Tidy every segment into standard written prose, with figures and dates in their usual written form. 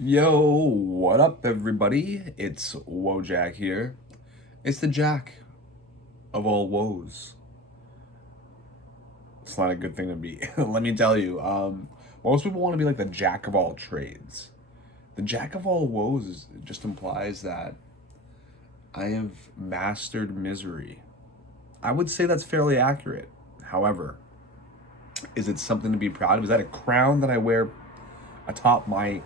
Yo, what up, everybody? It's Wojak here. It's the Jack of all woes. It's not a good thing to be. Let me tell you. Most people want to be like the Jack of all trades. The Jack of all just implies that I have mastered misery. I would say that's fairly accurate. However, is it something to be proud of? Is that a crown that I wear atop my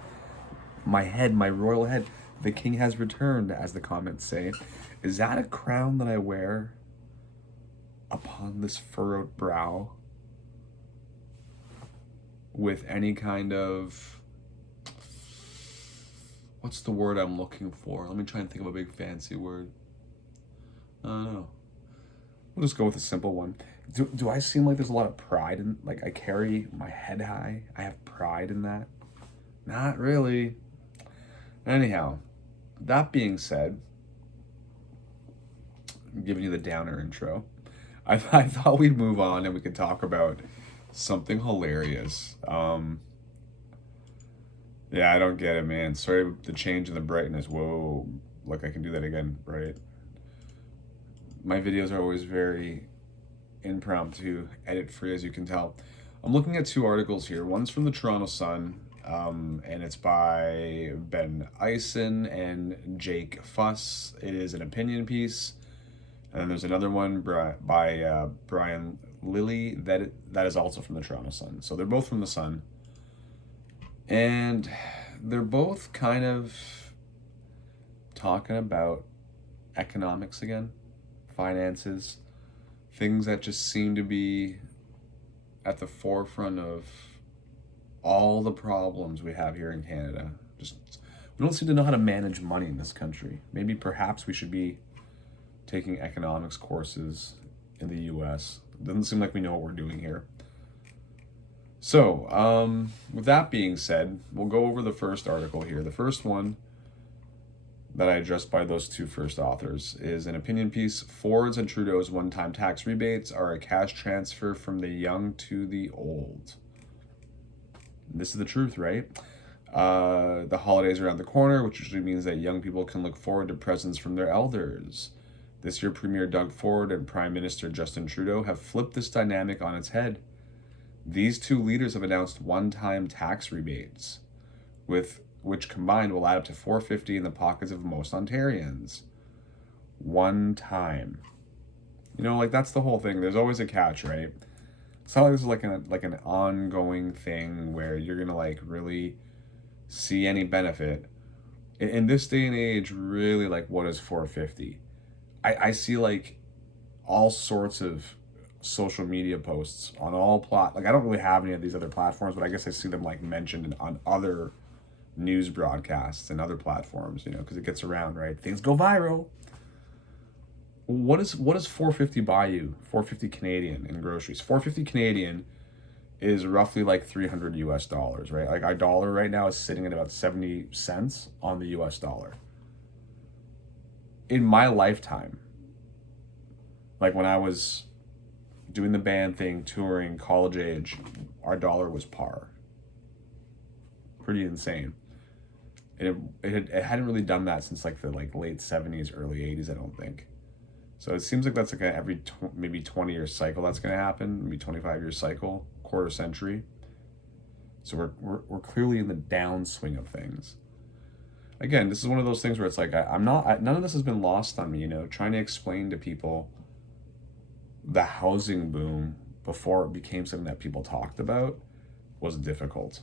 head, my royal head? The king has returned, as the comments say. Is that a crown that I wear upon this furrowed brow with any kind of, what's the word I'm looking for? Let me try and think of a big fancy word. I don't know. We'll just go with a simple one. Do I seem like there's a lot of pride in, like I carry my head high? I have pride in that? Not really. Anyhow, that being said, I'm giving you the downer intro. I thought we'd move on and we could talk about something hilarious. Yeah, I don't get it, man. Sorry, the change in the brightness. Whoa, look, I can do that again, right? My videos are always very impromptu, edit free, as you can tell. I'm looking at two articles here. One's from the Toronto Sun, and it's by Ben Eisen and Jake Fuss. It is an opinion piece. And then there's another one by Brian Lilley that is also from the Toronto Sun. So they're both from the Sun. And they're both kind of talking about economics again, finances, things that just seem to be at the forefront of all the problems we have here in Canada. Just, we don't seem to know how to manage money in this country. Maybe perhaps we should be taking economics courses in the US. It doesn't seem like we know what we're doing here. So, with that being said, we'll go over the first article here. The first one that I addressed by those two first authors is an opinion piece. Ford's and Trudeau's one-time tax rebates are a cash transfer from the young to the old. This is the truth, right? The holidays are around the corner, which usually means that young people can look forward to presents from their elders. This year, Premier Doug Ford and Prime Minister Justin Trudeau have flipped this dynamic on its head. These two leaders have announced one-time tax rebates, which combined will add up to $4.50 in the pockets of most Ontarians. One time. You know, like that's the whole thing. There's always a catch, right? It's not like this is like an ongoing thing where you're gonna like really see any benefit. In this day and age, really, like, what is $4.50? I see like all sorts of social media posts on all like I don't really have any of these other platforms, but I guess I see them like mentioned on other news broadcasts and other platforms, you know, because it gets around, right? Things go viral. What is $4.50 buy you? $4.50 Canadian in groceries. $4.50 Canadian is roughly like $300 US, right? Like our dollar right now is sitting at about 70 cents on the US dollar. In my lifetime, like when I was doing the band thing, touring, college age, our dollar was par. Pretty insane. It hadn't really done that since like the late 70s, early 80s, I don't think. So it seems like that's like every maybe 20-year cycle that's going to happen, maybe 25-year cycle, quarter century. So we're clearly in the downswing of things. Again, this is one of those things where it's like none of this has been lost on me, you know, trying to explain to people the housing boom before it became something that people talked about was difficult.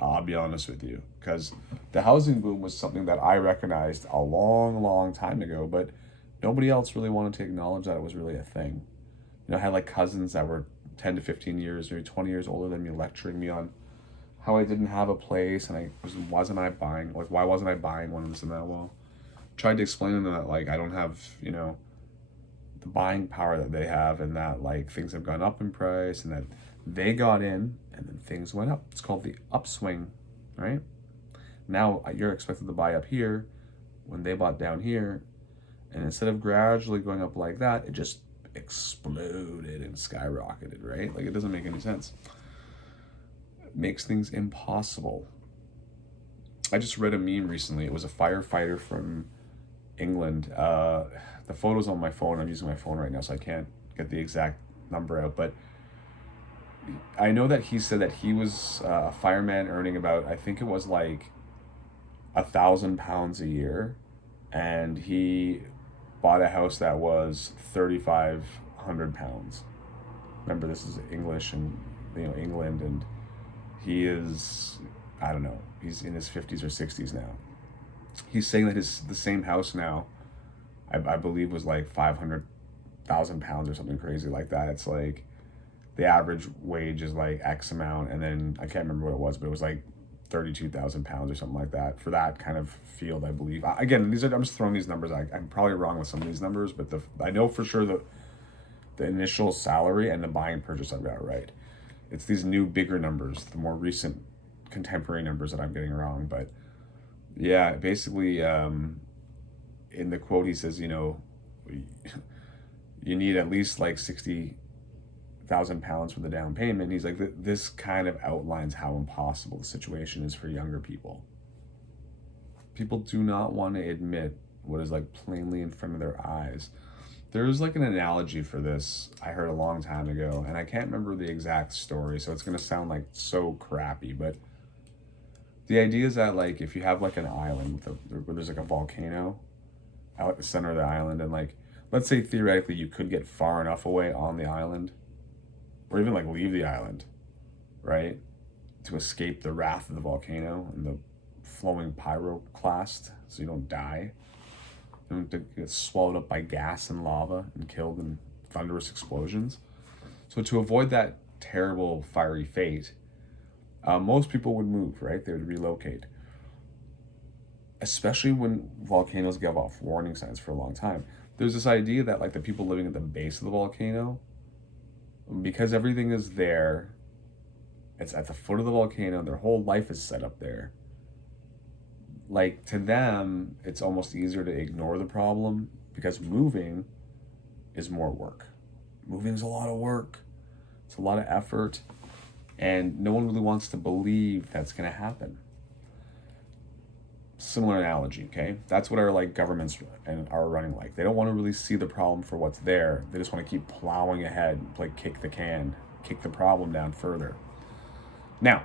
I'll be honest with you, because the housing boom was something that I recognized a long, long time ago, but nobody else really wanted to acknowledge that it was really a thing. You know, I had like cousins that were 10 to 15 years, maybe 20 years older than me, lecturing me on how I didn't have a place and why wasn't I buying one of this and that. Well, tried to explain to them that like I don't have, you know, the buying power that they have, and that like things have gone up in price, and that they got in and then things went up. It's called the upswing, right? Now you're expected to buy up here when they bought down here, and instead of gradually going up like that, it just exploded and skyrocketed, right? Like it doesn't make any sense. It makes things impossible. I just read a meme recently. It was a firefighter from England. The photo's on my phone. I'm using my phone right now, so I can't get the exact number out. But I know that he said that he was a fireman earning about, I think it was like £1,000 a year, and he bought a house that was £3,500. Remember, this is English and England, and he is, I don't know, he's in his 50s or 60s now. He's saying that the same house now, I believe, was like £500,000 or something crazy like that. It's like the average wage is like X amount, and then I can't remember what it was, but it was like £32,000 or something like that for that kind of field, I believe. Again, I'm just throwing these numbers. I'm probably wrong with some of these numbers, but I know for sure the initial salary and the buying purchase I've got right. It's these new bigger numbers, the more recent contemporary numbers that I'm getting wrong. But yeah, basically, in the quote he says, you need at least like £60,000 for the down payment. He's like, this kind of outlines how impossible the situation is for younger people. People do not want to admit what is like plainly in front of their eyes. There's like an analogy for this I heard a long time ago, and I can't remember the exact story, so it's going to sound like so crappy, but the idea is that like if you have like an island where there's like a volcano out at the center of the island, and like let's say theoretically you could get far enough away on the island, or even like leave the island, right, to escape the wrath of the volcano and the flowing pyroclast, so you don't die. You don't get swallowed up by gas and lava and killed in thunderous explosions. So to avoid that terrible fiery fate, most people would move, right? They would relocate. Especially when volcanoes give off warning signs for a long time. There's this idea that like the people living at the base of the volcano, because everything is there, it's at the foot of the volcano, their whole life is set up there. Like to them, it's almost easier to ignore the problem because moving is more work. Moving is a lot of work. It's a lot of effort, and no one really wants to believe that's going to happen. Similar analogy, okay? That's what our like governments are running like. They don't want to really see the problem for what's there. They just want to keep plowing ahead, like kick the can, kick the problem down further. Now,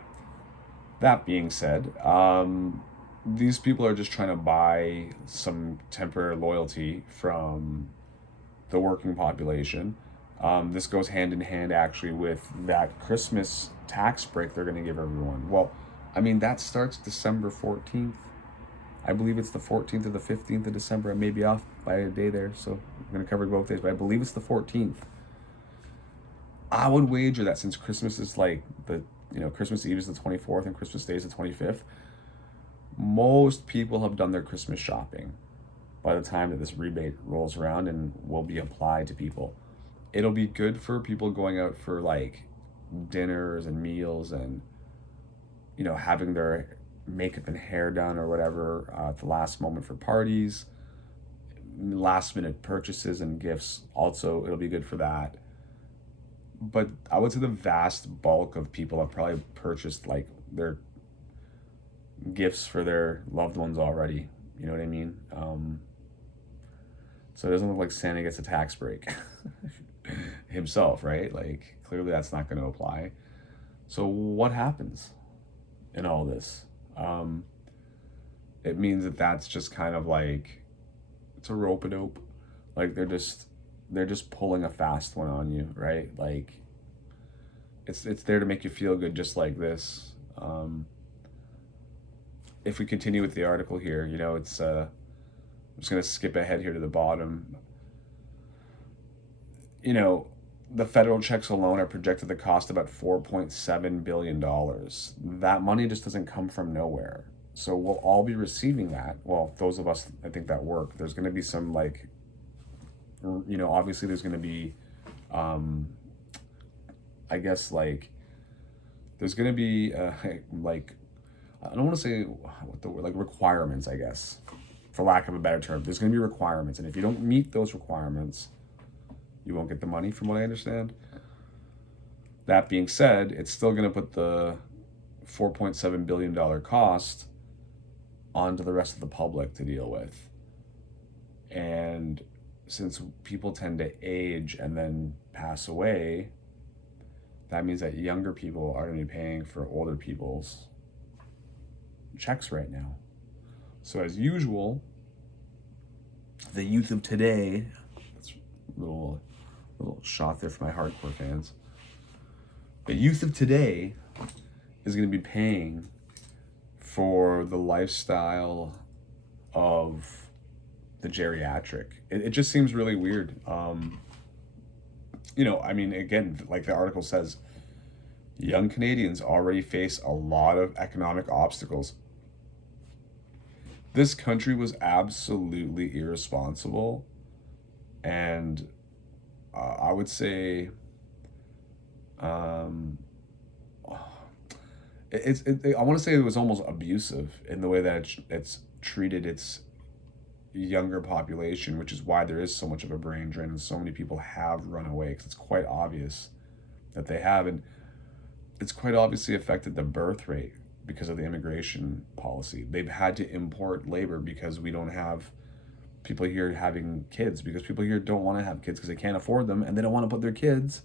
that being said, these people are just trying to buy some temporary loyalty from the working population. This goes hand in hand actually with that Christmas tax break they're going to give everyone. Well, I mean, that starts December 14th. I believe it's the 14th or the 15th of December. I may be off by a day there, so I'm going to cover both days, but I believe it's the 14th. I would wager that since Christmas is like Christmas Eve is the 24th and Christmas Day is the 25th, most people have done their Christmas shopping by the time that this rebate rolls around and will be applied to people. It'll be good for people going out for like dinners and meals and, having their makeup and hair done or whatever at the last moment for parties, last minute purchases and gifts. Also, it'll be good for that. But I would say the vast bulk of people have probably purchased like their gifts for their loved ones already. You know what I mean? So it doesn't look like Santa gets a tax break himself, right? Like clearly that's not going to apply. So what happens in all this? It means that that's just kind of like, it's a rope-a-dope. Like they're just pulling a fast one on you, right? Like it's there to make you feel good, just like this. If we continue with the article here, it's I'm just gonna skip ahead here to the bottom. The federal checks alone are projected to cost about $4.7 billion. That money just doesn't come from nowhere. So we'll all be receiving that. Well, those of us, I think, that work. There's going to be some obviously there's going to be, I guess, there's going to be, I don't want to say what the word, requirements, I guess, for lack of a better term. There's going to be requirements. And if you don't meet those requirements, you won't get the money, from what I understand. That being said, it's still going to put the $4.7 billion cost onto the rest of the public to deal with. And since people tend to age and then pass away, that means that younger people are going to be paying for older people's checks right now. So as usual, the youth of today, that's a little shot there for my hardcore fans. The youth of today is going to be paying for the lifestyle of the geriatric. It just seems really weird. I mean, again, like the article says, young Canadians already face a lot of economic obstacles. This country was absolutely irresponsible, and I would say I want to say it was almost abusive in the way that it's treated its younger population, which is why there is so much of a brain drain and so many people have run away, because it's quite obvious that they have, and it's quite obviously affected the birth rate because of the immigration policy. They've had to import labor because we don't have people here having kids, because people here don't want to have kids because they can't afford them, and they don't want to put their kids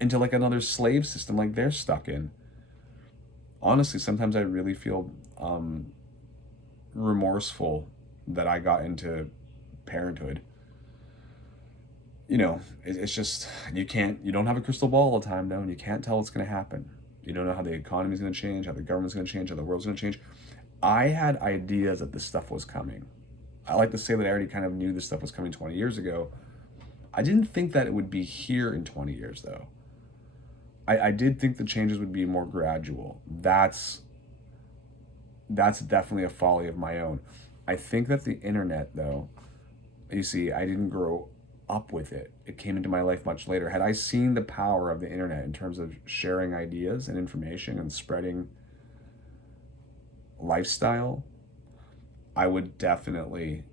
into like another slave system like they're stuck in. Honestly, sometimes I really feel remorseful that I got into parenthood. It's just, you don't have a crystal ball all the time now, and you can't tell what's going to happen. You don't know how the economy is going to change, how the government's going to change, how the world's going to change. I had ideas that this stuff was coming. I like to say that I already kind of knew this stuff was coming 20 years ago. I didn't think that it would be here in 20 years, though. I did think the changes would be more gradual. That's definitely a folly of my own. I think that the internet, though, you see, I didn't grow up with it. It came into my life much later. Had I seen the power of the internet in terms of sharing ideas and information and spreading lifestyle, I would definitely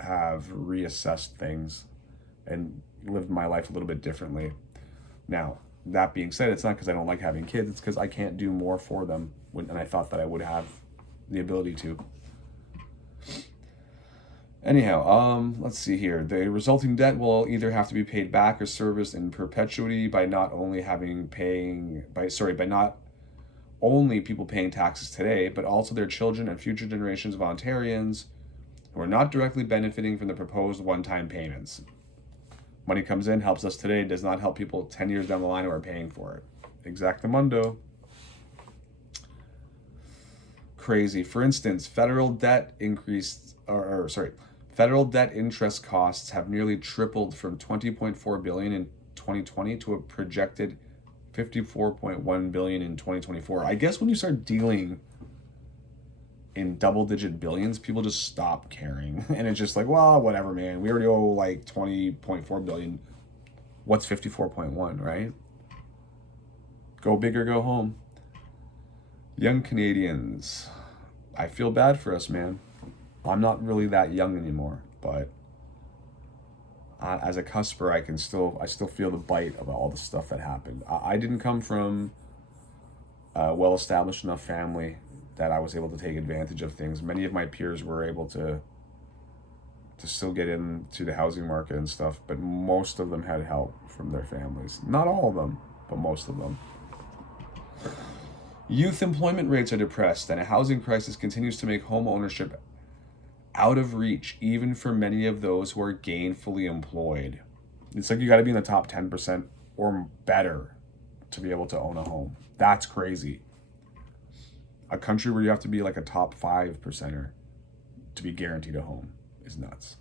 have reassessed things and lived my life a little bit differently. Now, that being said, it's not because I don't like having kids, it's because I can't do more for them, and I thought that I would have the ability to. Anyhow, let's see here. The resulting debt will either have to be paid back or serviced in perpetuity by not only people paying taxes today, but also their children and future generations of Ontarians who are not directly benefiting from the proposed one-time payments. Money comes in, helps us today, does not help people 10 years down the line who are paying for it. Exactamundo. Crazy. For instance, federal debt interest costs have nearly tripled from $20.4 billion in 2020 to a projected $54.1 billion in 2024. I guess when you start dealing in double-digit billions, people just stop caring, and it's just like, well, whatever, man. We already owe like $20.4 billion. What's 54.1, right? Go big or go home. Young Canadians, I feel bad for us, man. I'm not really that young anymore, but as a cusper, I still feel the bite of all the stuff that happened. I didn't come from a well-established enough family that I was able to take advantage of things. Many of my peers were able to still get into the housing market and stuff, but most of them had help from their families. Not all of them, but most of them. Youth employment rates are depressed, and a housing crisis continues to make home ownership out of reach, even for many of those who are gainfully employed. It's like you got to be in the top 10% or better to be able to own a home. That's crazy. A country where you have to be like a top 5%er to be guaranteed a home is nuts.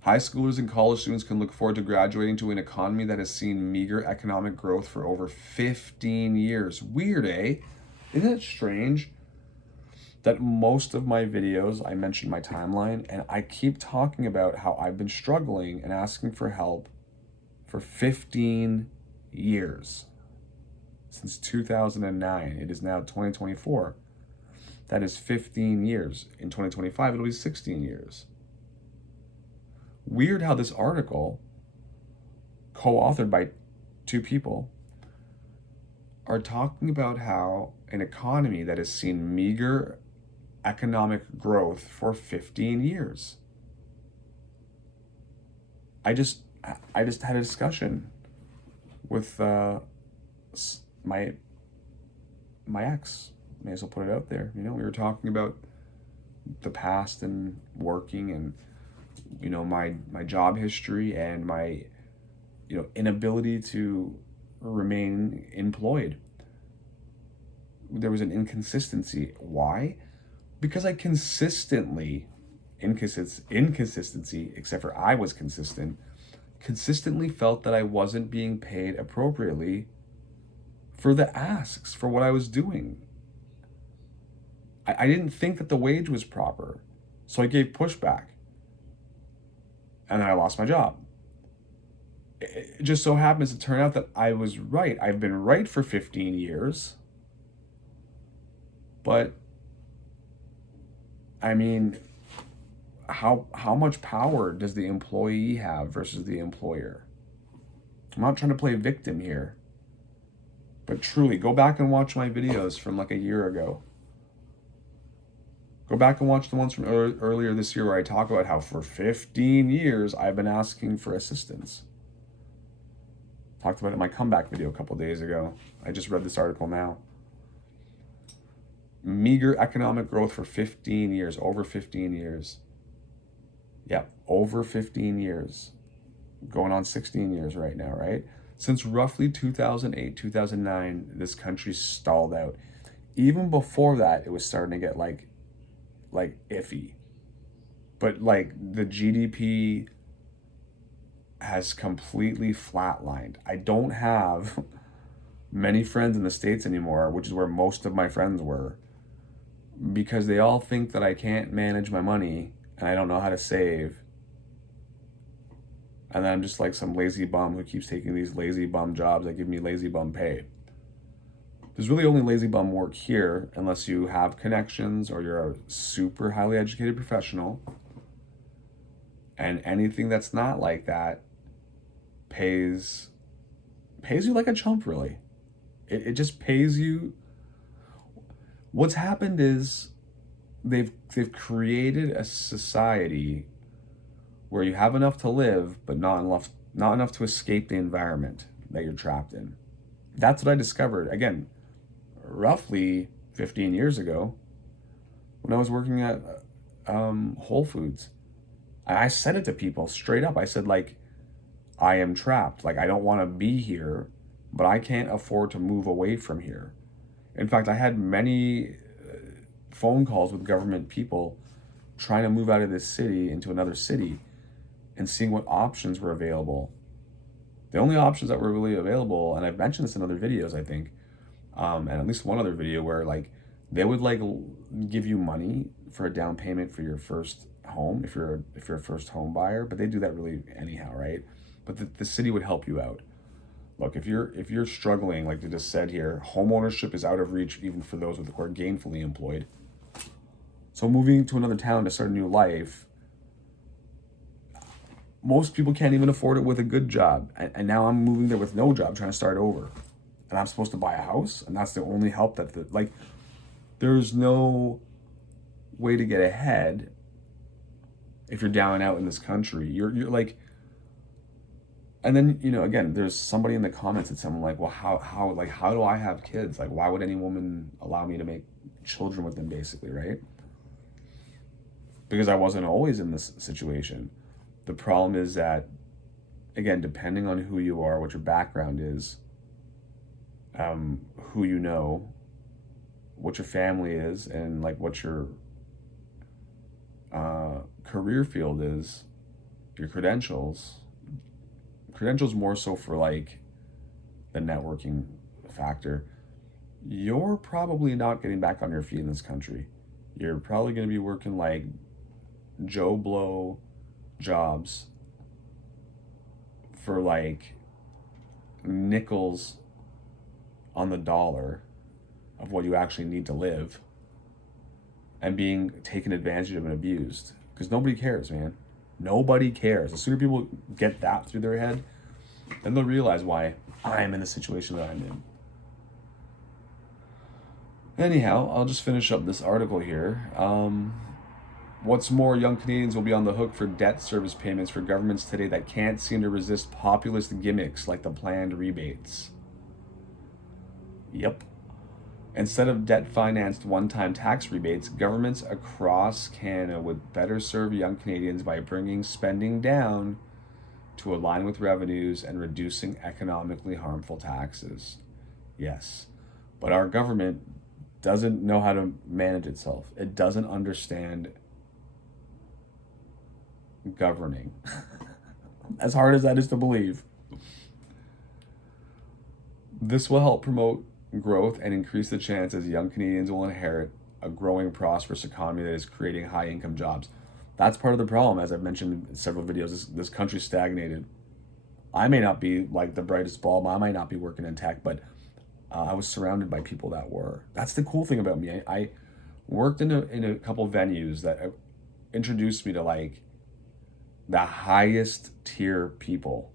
High schoolers and college students can look forward to graduating to an economy that has seen meager economic growth for over 15 years. Weird, eh? Isn't it strange that most of my videos, I mentioned my timeline, and I keep talking about how I've been struggling and asking for help for 15 years. Since 2009. It is now 2024. That is 15 years. In 2025, it'll be 16 years. Weird how this article, co-authored by two people, are talking about how an economy that has seen meager economic growth for 15 years. I just had a discussion with my ex. May as well put it out there. We were talking about the past and working and my job history and my inability to remain employed. There was an inconsistency. Why? Because I consistently inconsistency, except for I was consistently felt that I wasn't being paid appropriately for the asks for what I was doing. I didn't think that the wage was proper, so I gave pushback, and then I lost my job. It just so happens to turn out that I was right. I've been right for 15 years, but I mean, how much power does the employee have versus the employer? I'm not trying to play victim here, but truly, go back and watch my videos from like a year ago. Go back and watch the ones from earlier this year where I talk about how for 15 years I've been asking for assistance. Talked about it in my comeback video a couple days ago. I just read this article now. Meager economic growth for 15 years, over 15 years. Yeah, over 15 years. Going on 16 years right now, right? Since roughly 2008, 2009, this country stalled out. Even before that, it was starting to get like iffy. But like the GDP has completely flatlined. I don't have many friends in the States anymore, which is where most of my friends were, because they all think that I can't manage my money and I don't know how to save. And then I'm just like some lazy bum who keeps taking these lazy bum jobs that give me lazy bum pay. There's really only lazy bum work here unless you have connections or you're a super highly educated professional. And anything that's not like that pays you like a chump, really. It just pays you. What's happened is they've created a society where you have enough to live, but not enough to escape the environment that you're trapped in. That's what I discovered, again, roughly 15 years ago when I was working at Whole Foods. I said it to people straight up. I said, like, I am trapped. Like, I don't want to be here, but I can't afford to move away from here. In fact, I had many phone calls with government people trying to move out of this city into another city and seeing what options were available. The only options that were really available, and I've mentioned this in other videos, I think, and at least one other video where like they would like give you money for a down payment for your first home if you're a first home buyer, but they do that really anyhow, right? But the city would help you out. Look, if you're struggling, like they just said here, home ownership is out of reach even for those who are gainfully employed. So moving to another town to start a new life, most people can't even afford it with a good job. And now I'm moving there with no job, trying to start over. And I'm supposed to buy a house, and that's the only help that there's no way to get ahead if you're down and out in this country. You're like, and then, again, there's somebody in the comments that someone like, well, how do I have kids? Like, why would any woman allow me to make children with them, basically, right? Because I wasn't always in this situation. The problem is that, again, depending on who you are, what your background is, who you know, what your family is, and like what your career field is, your credentials more so for like the networking factor, you're probably not getting back on your feet in this country. You're probably going to be working like Joe Blow jobs for like nickels on the dollar of what you actually need to live, and being taken advantage of and abused, because nobody cares, man. Nobody cares. The sooner people get that through their head, then they'll realize why I'm in the situation that I'm in. Anyhow, I'll just finish up this article here. What's more, young Canadians will be on the hook for debt service payments for governments today that can't seem to resist populist gimmicks like the planned rebates. Yep. Instead of debt-financed one-time tax rebates, governments across Canada would better serve young Canadians by bringing spending down to align with revenues and reducing economically harmful taxes. Yes, but our government doesn't know how to manage itself. It doesn't understand governing. As hard as that is to believe. This will help promote growth and increase the chances young Canadians will inherit a growing, prosperous economy that is creating high-income jobs. That's part of the problem. As I've mentioned in several videos, this country's stagnated. I may not be like the brightest bulb. I might not be working in tech, but I was surrounded by people that were. That's the cool thing about me. I worked in a couple venues that introduced me to like the highest tier people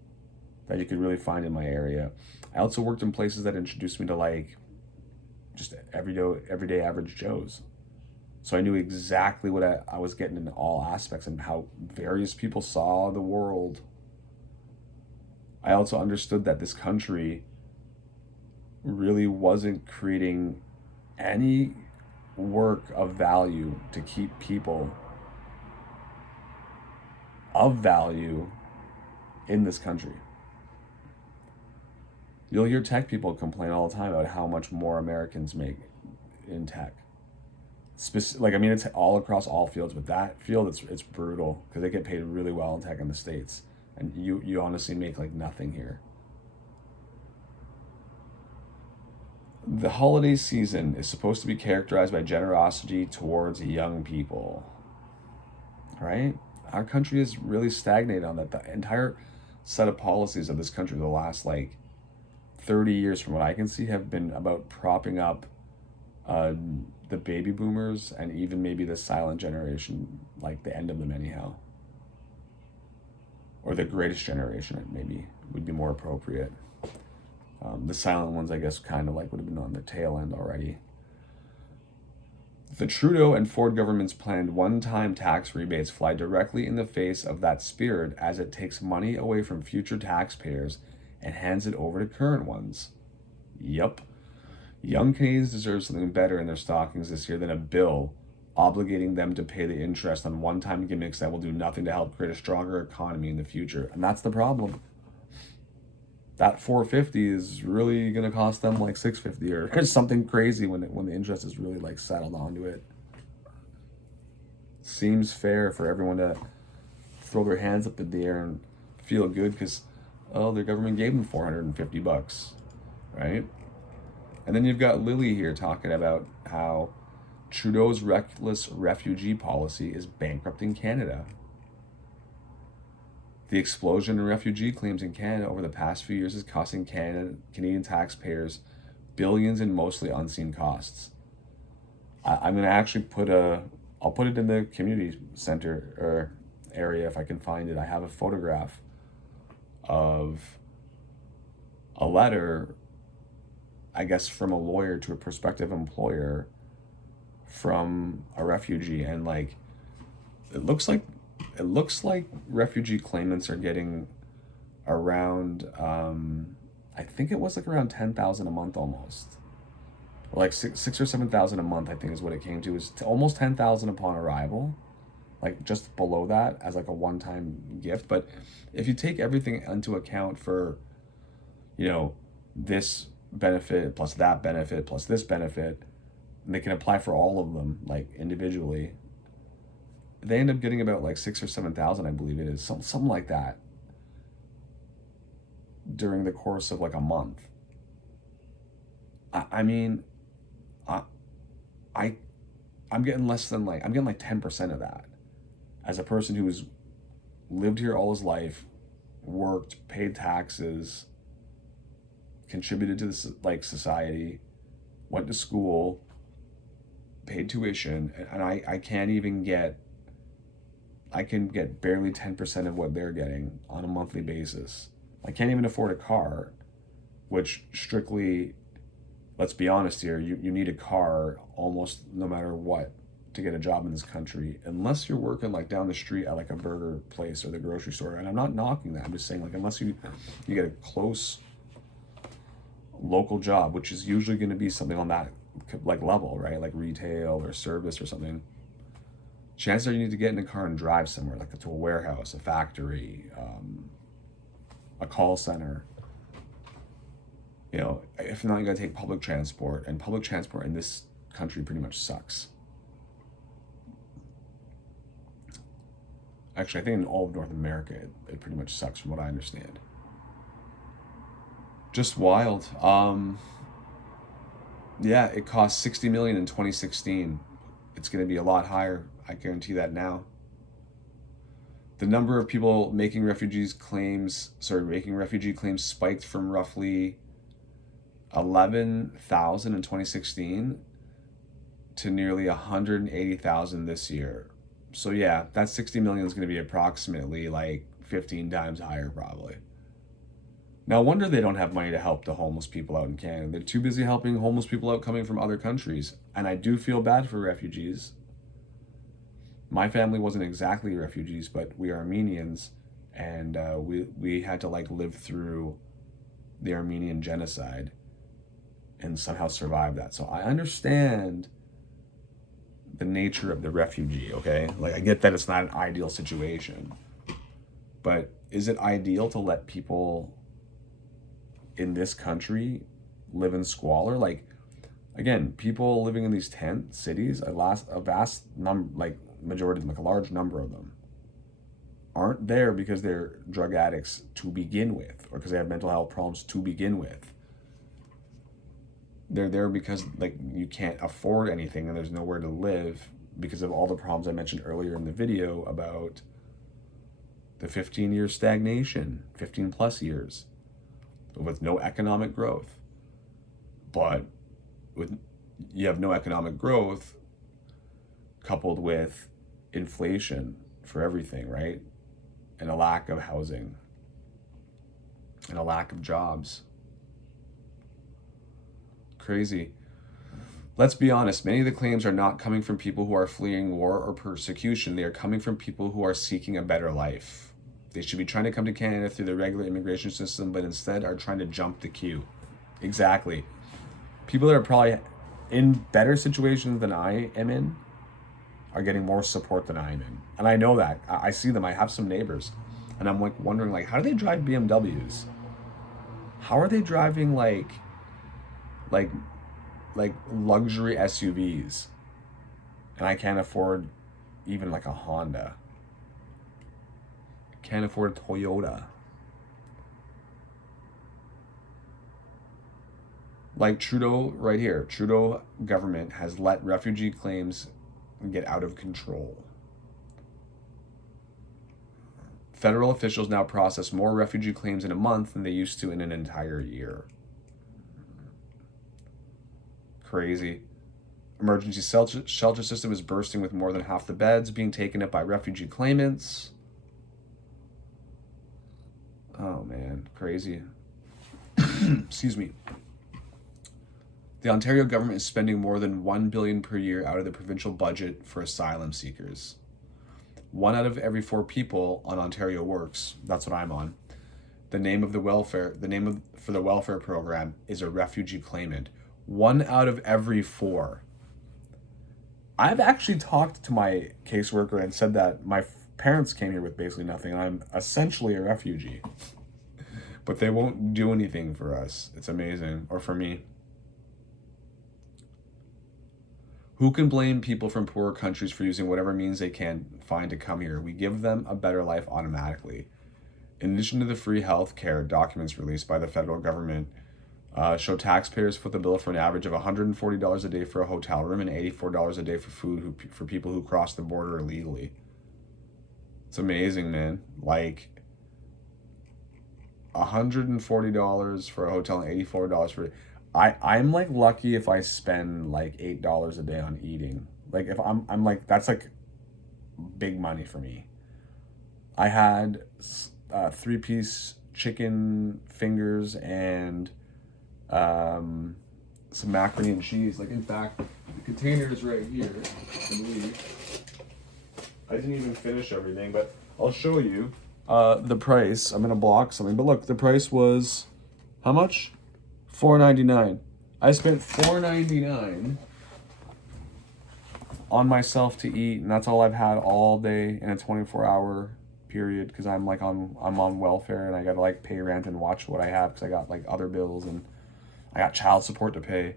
that you could really find in my area. I also worked in places that introduced me to like just everyday average Joes. So I knew exactly what I was getting in all aspects and how various people saw the world. I also understood that this country really wasn't creating any work of value to keep people of value in this country. You'll hear tech people complain all the time about how much more Americans make in tech. Like, I mean, it's all across all fields, but that field, it's brutal because they get paid really well in tech in the States. And you honestly make like nothing here. The holiday season is supposed to be characterized by generosity towards young people. Right? Our country is really stagnated on that. The entire set of policies of this country the last like 30 years, from what I can see, have been about propping up the baby boomers and even maybe the silent generation, like the end of them anyhow. Or the greatest generation, maybe, would be more appropriate. The silent ones, I guess, kind of like would have been on the tail end already. The Trudeau and Ford government's planned one-time tax rebates fly directly in the face of that spirit, as it takes money away from future taxpayers and hands it over to current ones. Yup. Young Canadians deserve something better in their stockings this year than a bill obligating them to pay the interest on one-time gimmicks that will do nothing to help create a stronger economy in the future. And that's the problem. That $450 is really going to cost them like $650 or something crazy when the interest is really like settled onto it. Seems fair for everyone to throw their hands up in the air and feel good because, oh, their government gave them $450, right? And then you've got Lilley here talking about how Trudeau's reckless refugee policy is bankrupting Canada. The explosion in refugee claims in Canada over the past few years is costing Canadian taxpayers billions in mostly unseen costs. I'm going to actually I'll put it in the community center or area if I can find it. I have a photograph of a letter, I guess, from a lawyer to a prospective employer from a refugee, and like it looks like refugee claimants are getting around I think it was like around 10,000 a month almost, like six or 7,000 a month, I think is what it came to. Is almost 10,000 upon arrival, like just below that as like a one-time gift. But if you take everything into account for, this benefit plus that benefit plus this benefit, and they can apply for all of them like individually, they end up getting about like 6,000 or 7,000, I believe it is, something like that, during the course of like a month. I mean, I'm getting less than I'm getting like 10% of that as a person who's lived here all his life, worked, paid taxes, contributed to this like society, went to school, paid tuition, and I can't even I can get barely 10% of what they're getting on a monthly basis. I can't even afford a car, which strictly let's be honest here, you need a car almost no matter what to get a job in this country, unless you're working like down the street at like a burger place or the grocery store. And I'm not knocking that. I'm just saying, like, unless you get a close local job, which is usually going to be something on that like level, right? Like retail or service or something. Chances are you need to get in a car and drive somewhere, like to a warehouse, a factory, a call center. You know, if not, you got to take public transport, and public transport in this country pretty much sucks. Actually, I think in all of North America, it pretty much sucks from what I understand. Just wild. Yeah, it cost $60 million in 2016. It's going to be a lot higher. I guarantee that now. The number of people making refugee claims spiked from roughly 11,000 in 2016 to nearly 180,000 this year. So yeah, that 60 million is going to be approximately like 15 times higher probably. No wonder they don't have money to help the homeless people out in Canada. They're too busy helping homeless people out coming from other countries. And I do feel bad for refugees. My family wasn't exactly refugees, but we are Armenians, and we had to like live through the Armenian genocide and somehow survive that. So I understand the nature of the refugee, okay? Like, I get that it's not an ideal situation, but is it ideal to let people in this country live in squalor? Like, again, people living in these tent cities, a vast number, like majority of them, like a large number of them, aren't there because they're drug addicts to begin with, or because they have mental health problems to begin with. They're there because like you can't afford anything and there's nowhere to live because of all the problems I mentioned earlier in the video about the 15-year stagnation, 15 plus years, with no economic growth. But you have no economic growth coupled with inflation for everything, right? And a lack of housing and a lack of jobs. Crazy. Let's be honest, many of the claims are not coming from people who are fleeing war or persecution. They are coming from people who are seeking a better life. They should be trying to come to Canada through the regular immigration system, but instead are trying to jump the queue. Exactly. People that are probably in better situations than I am in are getting more support than I am in. And I know that. I see them. I have some neighbors. And I'm like wondering, like, how do they drive BMWs? How are they driving like luxury SUVs? And I can't afford even like a Honda. I can't afford a Toyota. Like Trudeau right here. Trudeau government has let refugee claims get out of control. Federal officials now process more refugee claims in a month than they used to in an entire year. Crazy. Emergency shelter system is bursting with more than half the beds being taken up by refugee claimants. Oh man, crazy. Excuse me. The Ontario government is spending more than $1 billion per year out of the provincial budget for asylum seekers. 1 out of every 4 people on Ontario Works, that's what I'm on, for the welfare program is a refugee claimant. 1 out of every 4. I've actually talked to my caseworker and said that my parents came here with basically nothing. I'm essentially a refugee. But they won't do anything for us. It's amazing. Or for me. Who can blame people from poorer countries for using whatever means they can find to come here? We give them a better life automatically. In addition to the free health care, documents released by the federal government show taxpayers foot the bill for an average of $140 a day for a hotel room and $84 a day for food for people who cross the border illegally. It's amazing, man. Like, $140 for a hotel and $84 for... I'm like lucky if I spend like $8 a day on eating. Like if I'm like, that's like big money for me. I had 3-piece chicken fingers and some macaroni and cheese. Like, in fact, the container is right here, I believe. I didn't even finish everything, but I'll show you the price. I'm gonna block something, but look, the price was how much? $4.99. I spent $4.99 on myself to eat, and that's all I've had all day in a 24-hour period, because I'm on welfare and I gotta like pay rent and watch what I have because I got like other bills and I got child support to pay.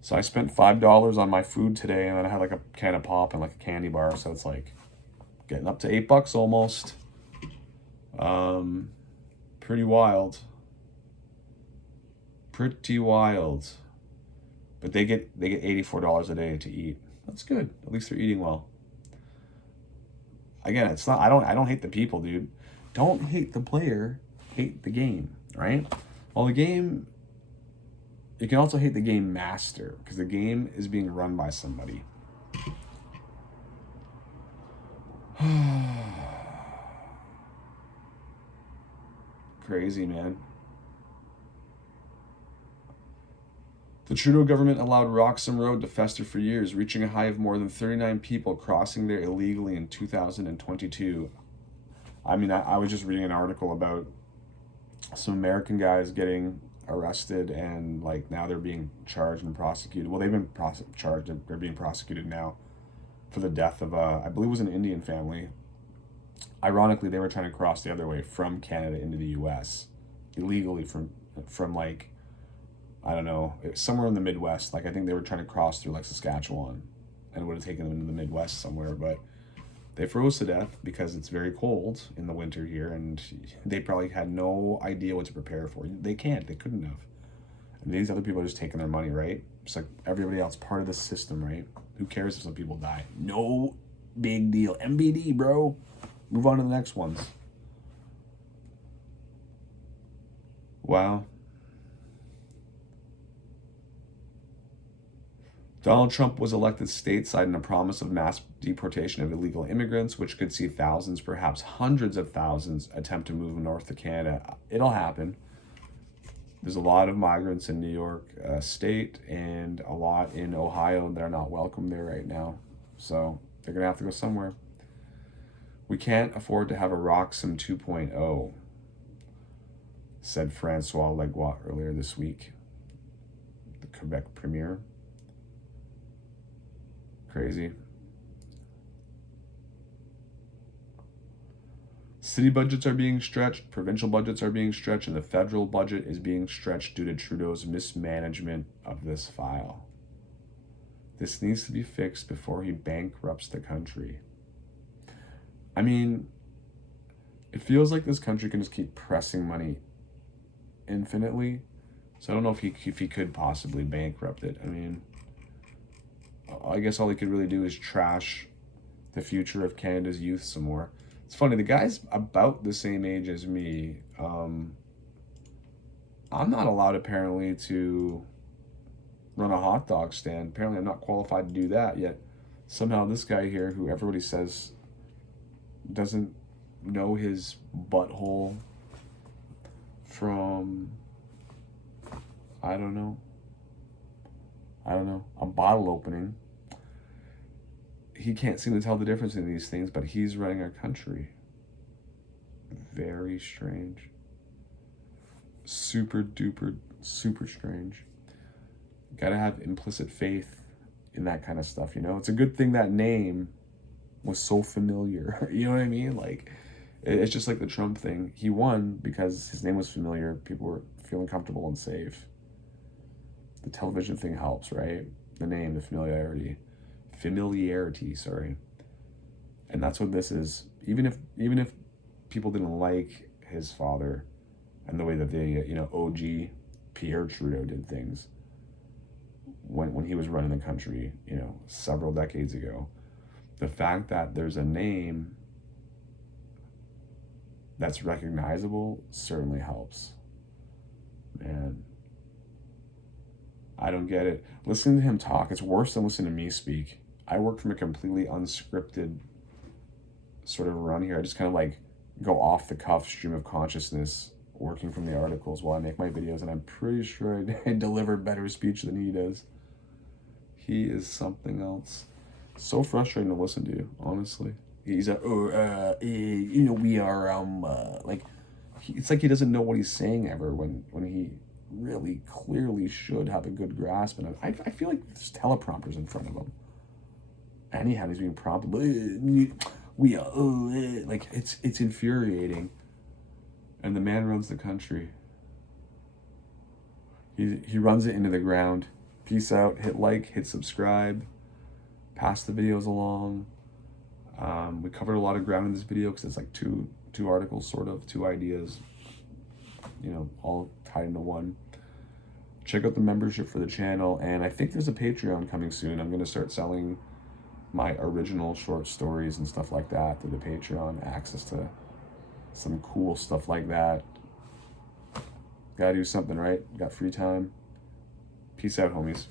So I spent $5 on my food today, and then I had like a can of pop and like a candy bar, so it's like getting up to $8 almost. Pretty wild. Pretty wild. But they get $84 a day to eat. That's good. At least they're eating well. Again, it's not, I don't hate the people, dude. Don't hate the player, hate the game, right? Well, the game, you can also hate the game master, because the game is being run by somebody. Crazy, man. The Trudeau government allowed Roxham Road to fester for years, reaching a high of more than 39 people crossing there illegally in 2022. I mean, I was just reading an article about some American guys getting arrested, and like now they're being charged and prosecuted. Well, they've been charged, they're being prosecuted now for the death of, I believe it was an Indian family. Ironically, they were trying to cross the other way from Canada into the US illegally from like, I don't know, somewhere in the Midwest. Like, I think they were trying to cross through like Saskatchewan, and it would have taken them into the Midwest somewhere, but they froze to death because it's very cold in the winter here, and they probably had no idea what to prepare for. They couldn't have. And these other people are just taking their money, right? Just like everybody else, part of the system, right? Who cares if some people die? No big deal. MBD, bro. Move on to the next ones. Wow. Donald Trump was elected stateside in a promise of mass deportation of illegal immigrants, which could see thousands, perhaps hundreds of thousands, attempt to move north to Canada. It'll happen. There's a lot of migrants in New York State and a lot in Ohio that are not welcome there right now. So they're going to have to go somewhere. We can't afford to have a Roxham 2.0, said Francois Legois earlier this week, the Quebec premier. Crazy. City budgets are being stretched, provincial budgets are being stretched, and the federal budget is being stretched due to Trudeau's mismanagement of this file. This needs to be fixed before he bankrupts the country. I mean, it feels like this country can just keep pressing money infinitely. So I don't know if he could possibly bankrupt it. I mean, I guess all he could really do is trash the future of Canada's youth some more. It's funny, the guy's about the same age as me. I'm not allowed apparently to run a hot dog stand. Apparently I'm not qualified to do that, yet somehow this guy here, who everybody says doesn't know his butthole from, I don't know, a bottle opening. He can't seem to tell the difference in these things, but he's running our country. Very strange. Super duper, super strange. Gotta have implicit faith in that kind of stuff, you know? It's a good thing that name was so familiar. You know what I mean? Like, it's just like the Trump thing. He won because his name was familiar. People were feeling comfortable and safe. The television thing helps, right? The name, the familiarity, sorry. And that's what this is. Even if people didn't like his father and the way that they, OG Pierre Trudeau did things when he was running the country, several decades ago, the fact that there's a name that's recognizable certainly helps. Man, I don't get it. Listening to him talk, it's worse than listening to me speak. I work from a completely unscripted sort of run here. I just kind of like go off the cuff stream of consciousness working from the articles while I make my videos, and I'm pretty sure I deliver better speech than he does. He is something else. So frustrating to listen to, honestly. He's we are like, it's like he doesn't know what he's saying ever when he really clearly should have a good grasp. And I feel like there's teleprompters in front of him. Anyhow, he's being prompted. We are like, it's infuriating. And the man runs the country. He runs it into the ground. Peace out. Hit like, hit subscribe, pass the videos along. We covered a lot of ground in this video because it's like two articles, sort of, two ideas, all tied into one. Check out the membership for the channel, and I think there's a Patreon coming soon. I'm going to start selling my original short stories and stuff like that through the Patreon, access to some cool stuff like that. Gotta do something, right? Got free time. Peace out, homies.